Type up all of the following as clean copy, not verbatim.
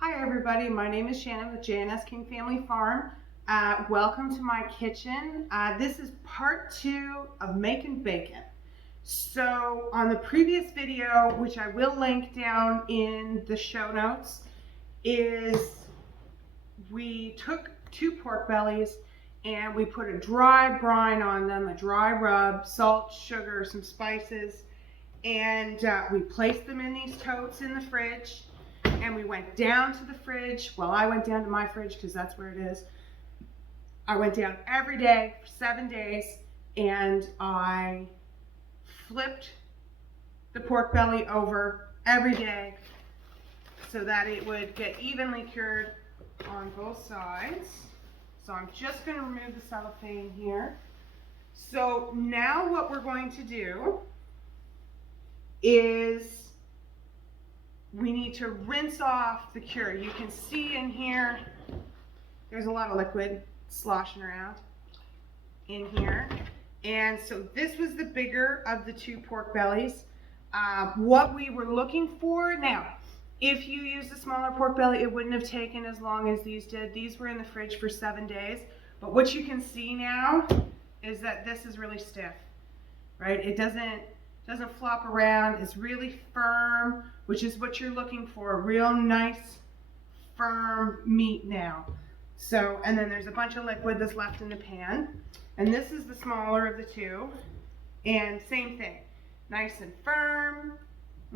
Hi everybody, my name is Shannon with J&S King Family Farm. Welcome to my kitchen. This is part 2 of making bacon. So on the previous video, which I will link down in the show notes, is we took 2 pork bellies and we put a dry brine on them, a dry rub, salt, sugar, some spices, and we placed them in these totes in the fridge. And we went down to the fridge. Well, I went down to my fridge because that's where it is. I went down every day for 7 days and I flipped the pork belly over every day so that it would get evenly cured on both sides. So I'm just going to remove the cellophane here. So now what we're going to do is we need to rinse off the cure. You can see in here, there's a lot of liquid sloshing around in here. And so this was the bigger of the 2 pork bellies. What we were looking for, now, if you used a smaller pork belly, it wouldn't have taken as long as these did. These were in the fridge for 7 days. But what you can see now is that this is really stiff, right? It doesn't flop around. It's really firm, which is what you're looking for, a real nice firm meat now. So, and then there's a bunch of liquid that's left in the pan, and this is the smaller of the 2, and same thing, nice and firm.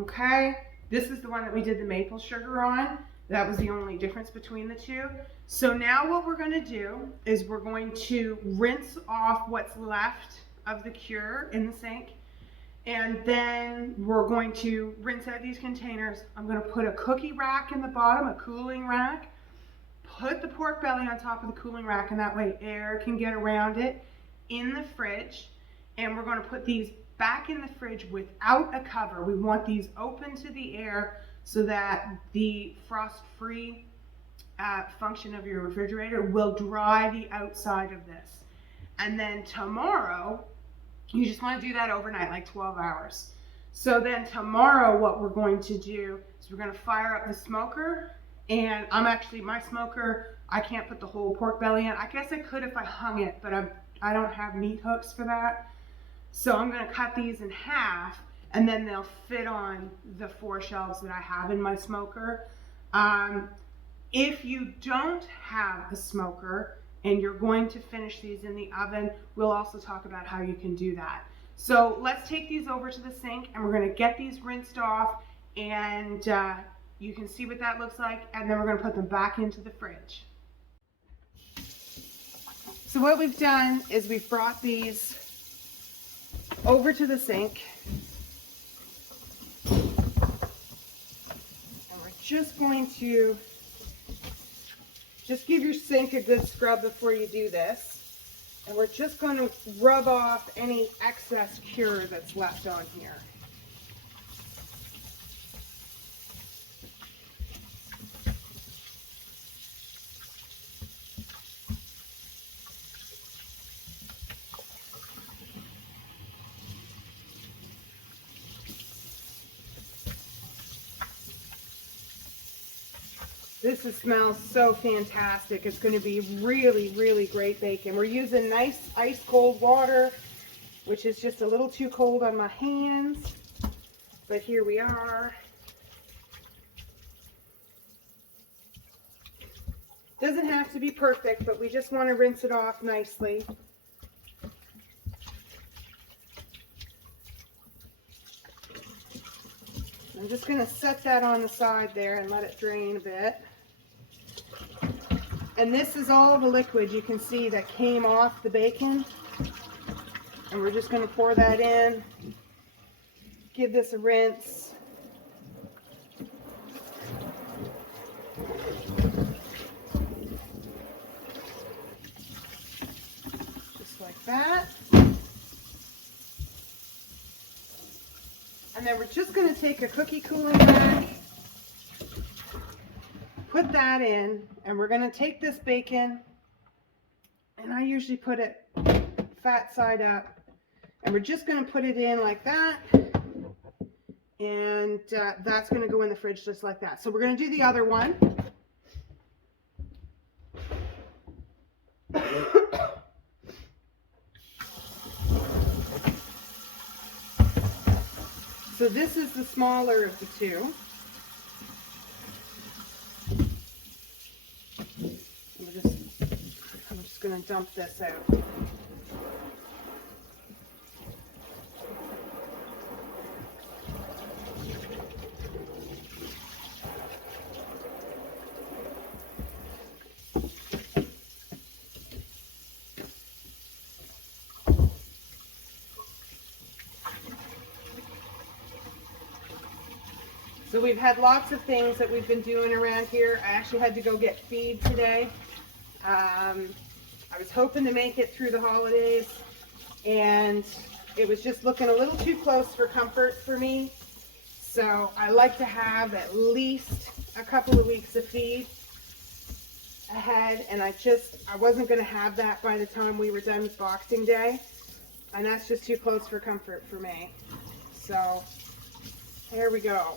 Okay, this is the one that we did the maple sugar on. That was the only difference between the 2. So now what we're going to do is we're going to rinse off what's left of the cure in the sink. And then we're going to rinse out these containers. I'm going to put a cookie rack in the bottom, a cooling rack. Put the pork belly on top of the cooling rack, and that way air can get around it in the fridge. And we're going to put these back in the fridge without a cover. We want these open to the air so that the frost-free function of your refrigerator will dry the outside of this. And then tomorrow, you just want to do that overnight, like 12 hours. So then tomorrow what we're going to do is we're going to fire up the smoker. And my smoker, I can't put the whole pork belly in. I guess I could if I hung it, but I don't have meat hooks for that. So I'm going to cut these in half, and then they'll fit on the 4 shelves that I have in my smoker. If you don't have a smoker, and you're going to finish these in the oven, we'll also talk about how you can do that. So let's take these over to the sink, and we're going to get these rinsed off, and you can see what that looks like, and then we're going to put them back into the fridge. So what we've done is we've brought these over to the sink, and we're just going to give your sink a good scrub before you do this. And we're just going to rub off any excess cure that's left on here. This smells so fantastic. It's going to be really, really great bacon. We're using nice ice cold water, which is just a little too cold on my hands. But here we are. Doesn't have to be perfect, but we just want to rinse it off nicely. I'm just going to set that on the side there and let it drain a bit. And this is all the liquid you can see that came off the bacon. And we're just going to pour that in. Give this a rinse. Just like that. And then we're just going to take a cookie cooling rack, put that in, and we're going to take this bacon, and I usually put it fat side up, and we're just going to put it in like that, and that's going to go in the fridge just like that. So we're going to do the other one. So this is the smaller of the two. I'm just going to dump this out. So we've had lots of things that we've been doing around here. I actually had to go get feed today. I was hoping to make it through the holidays, and it was just looking a little too close for comfort for me. So I like to have at least a couple of weeks of feed ahead, and I wasn't going to have that by the time we were done with Boxing Day, and that's just too close for comfort for me. So there we go.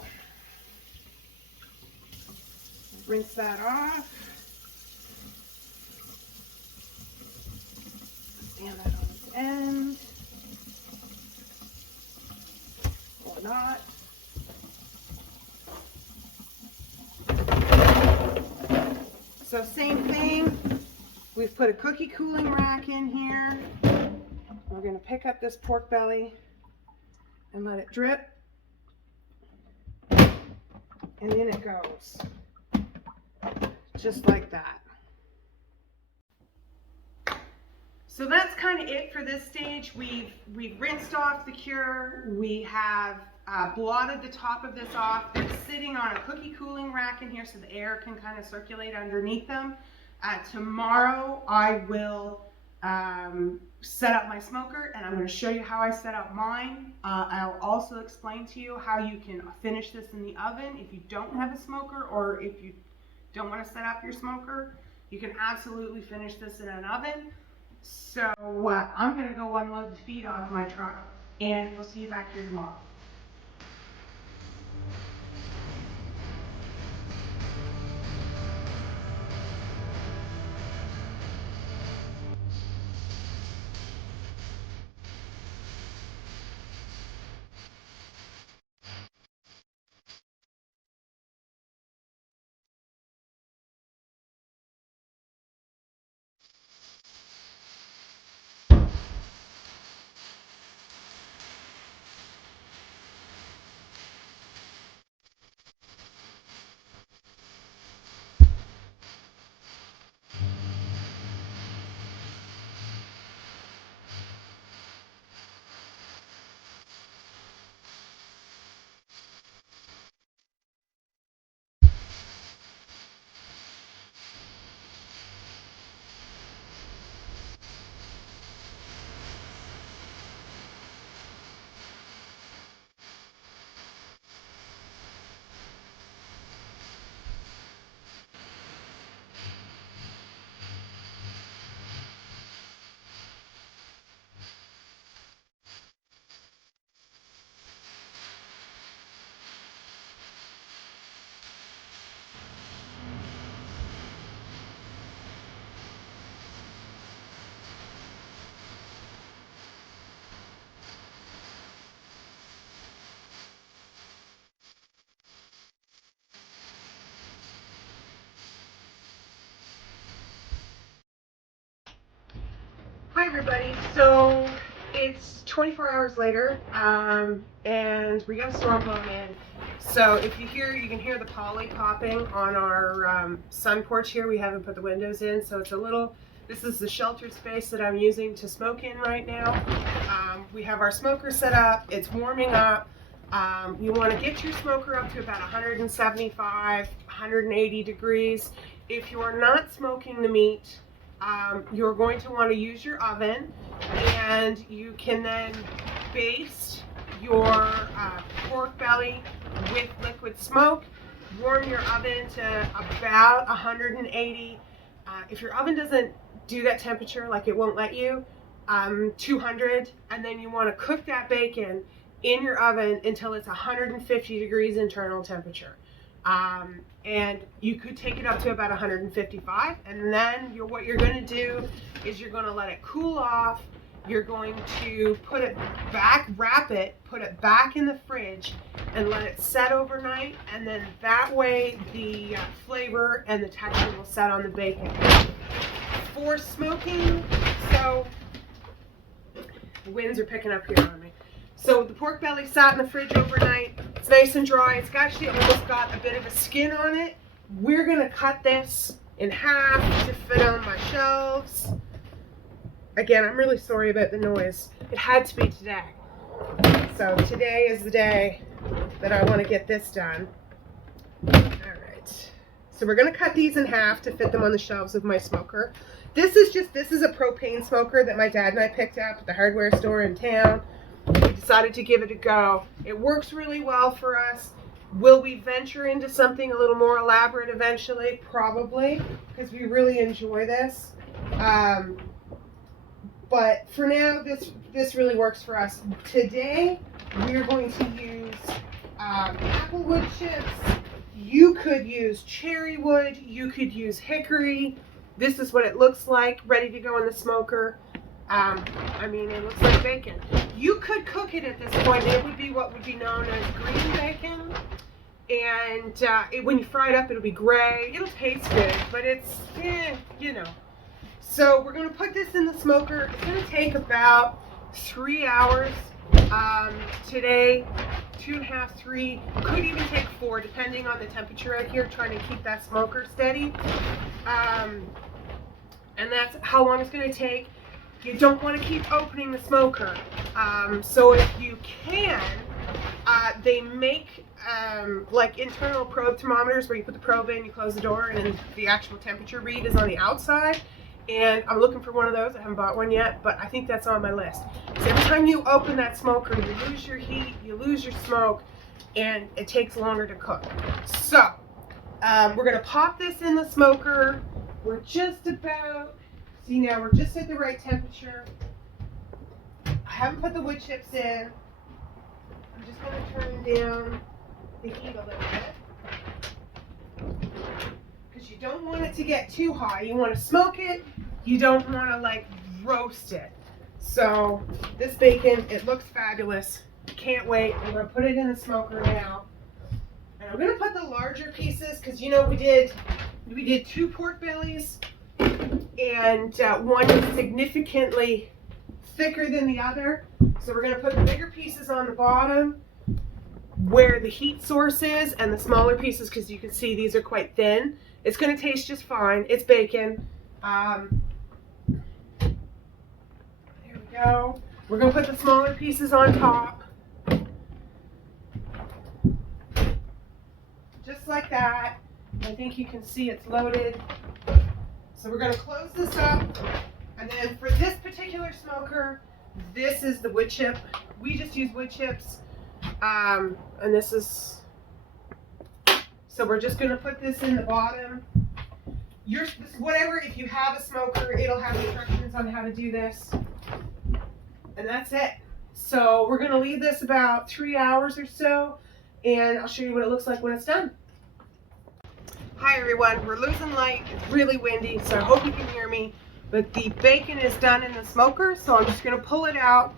Rinse that off. Stand that on its end. Or not. So same thing. We've put a cookie cooling rack in here. We're going to pick up this pork belly and let it drip. And in it goes. Just like that. So that's kind of it for this stage. We've rinsed off the cure. We have blotted the top of this off. They're sitting on a cookie cooling rack in here so the air can kind of circulate underneath them. Tomorrow I will set up my smoker, and I'm going to show you how I set up mine. I'll also explain to you how you can finish this in the oven if you don't have a smoker, or if you don't want to set up your smoker. You can absolutely finish this in an oven. So I'm going to go unload the feed off my truck, and we'll see you back here tomorrow. Hi everybody, so it's 24 hours later, and we got a storm blowing in. So if you can hear the poly popping on our sun porch here. We haven't put the windows in, so it's a little, this is the sheltered space that I'm using to smoke in right now. We have our smoker set up, it's warming up. You want to get your smoker up to about 175, 180 degrees. If you are not smoking the meat, you're going to want to use your oven, and you can then baste your pork belly with liquid smoke. Warm your oven to about 180. If your oven doesn't do that temperature, like it won't let you, 200, and then you want to cook that bacon in your oven until it's 150 degrees internal temperature. And you could take it up to about 155, and then what you're going to do is you're going to let it cool off. You're going to put it back, wrap it, put it back in the fridge, and let it set overnight, and then that way the flavor and the texture will set on the bacon. For smoking, so the winds are picking up here on me. So the pork belly sat in the fridge overnight. It's nice and dry. It's actually almost got a bit of a skin on it. We're gonna cut this in half to fit on my shelves. Again, I'm really sorry about the noise. It had to be today. So today is the day that I want to get this done. All right. So we're gonna cut these in half to fit them on the shelves of my smoker. This is a propane smoker that my dad and I picked up at the hardware store in town. We decided to give it a go. It works really well for us. Will we venture into something a little more elaborate eventually? Probably, because we really enjoy this. But for now, this really works for us. Today, we're going to use applewood chips. You could use cherry wood. You could use hickory. This is what it looks like, ready to go in the smoker. I mean, it looks like bacon. You could cook it at this point. It would be what would be known as green bacon. And when you fry it up, it'll be gray. It'll taste good, but it's, you know. So we're going to put this in the smoker. It's going to take about 3 hours today, 2.5, 3. Could even take 4, depending on the temperature out here, trying to keep that smoker steady. And that's how long it's going to take. You don't want to keep opening the smoker. So if you can, they make like internal probe thermometers where you put the probe in, you close the door, and the actual temperature read is on the outside. And I'm looking for one of those. I haven't bought one yet, but I think that's on my list. So every time you open that smoker, you lose your heat, you lose your smoke, and it takes longer to cook. So we're going to pop this in the smoker. We're just about, see now, we're just at the right temperature. I haven't put the wood chips in. I'm just going to turn down the heat a little bit. Because you don't want it to get too high. You want to smoke it. You don't want to like roast it. So this bacon, it looks fabulous. Can't wait. I'm going to put it in the smoker now. And I'm going to put the larger pieces because you know we did 2 pork bellies. And one is significantly thicker than the other. So we're going to put the bigger pieces on the bottom where the heat source is, and the smaller pieces, because you can see these are quite thin. It's going to taste just fine. It's bacon. There we go. We're going to put the smaller pieces on top. Just like that. I think you can see it's loaded. So we're going to close this up. And then for this particular smoker, this is the wood chip. We just use wood chips. And this is, so we're just going to put this in the bottom. Whatever, if you have a smoker, it'll have instructions on how to do this. And that's it. So we're going to leave this about 3 hours or so, and I'll show you what it looks like when it's done. Hi everyone, we're losing light. It's really windy, so I hope you can hear me. But the bacon is done in the smoker, so I'm just going to pull it out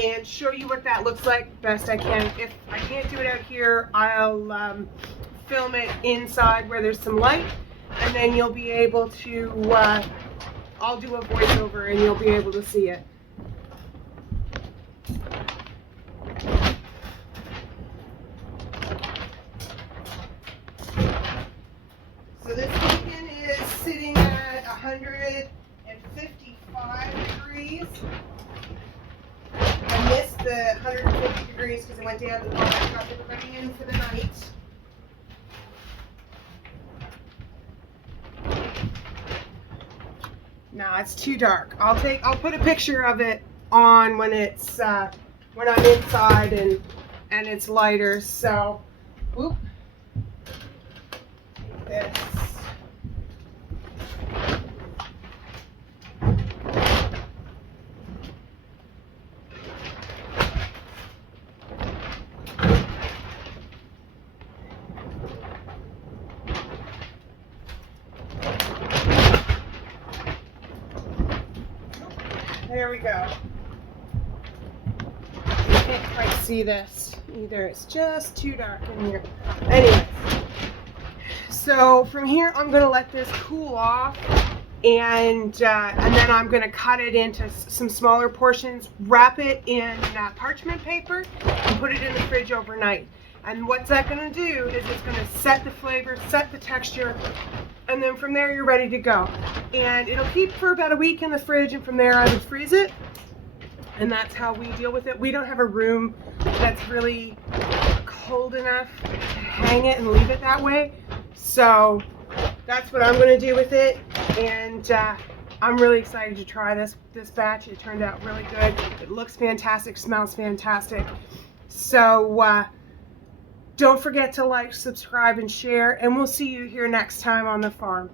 and show you what that looks like best I can. If I can't do it out here, I'll film it inside where there's some light, and then you'll be able to, I'll do a voiceover and you'll be able to see it. So this bacon is sitting at 155 degrees. I missed the 150 degrees because it went down to the bottom. I got everybody in for the night. No, it's too dark. I'll put a picture of it on when it's when I'm inside and it's lighter. So, whoop. Take this. There we go. You can't quite see this either. It's just too dark in here. Anyways, so from here I'm gonna let this cool off, and then I'm gonna cut it into some smaller portions, wrap it in parchment paper, and put it in the fridge overnight. And what's that gonna do is it's gonna set the flavor, set the texture, and then from there you're ready to go. And it'll keep for about a week in the fridge, and from there I would freeze it. And that's how we deal with it. We don't have a room that's really cold enough to hang it and leave it that way. So that's what I'm gonna do with it. And I'm really excited to try this batch. It turned out really good. It looks fantastic, smells fantastic. So don't forget to like, subscribe, and share, and we'll see you here next time on the farm.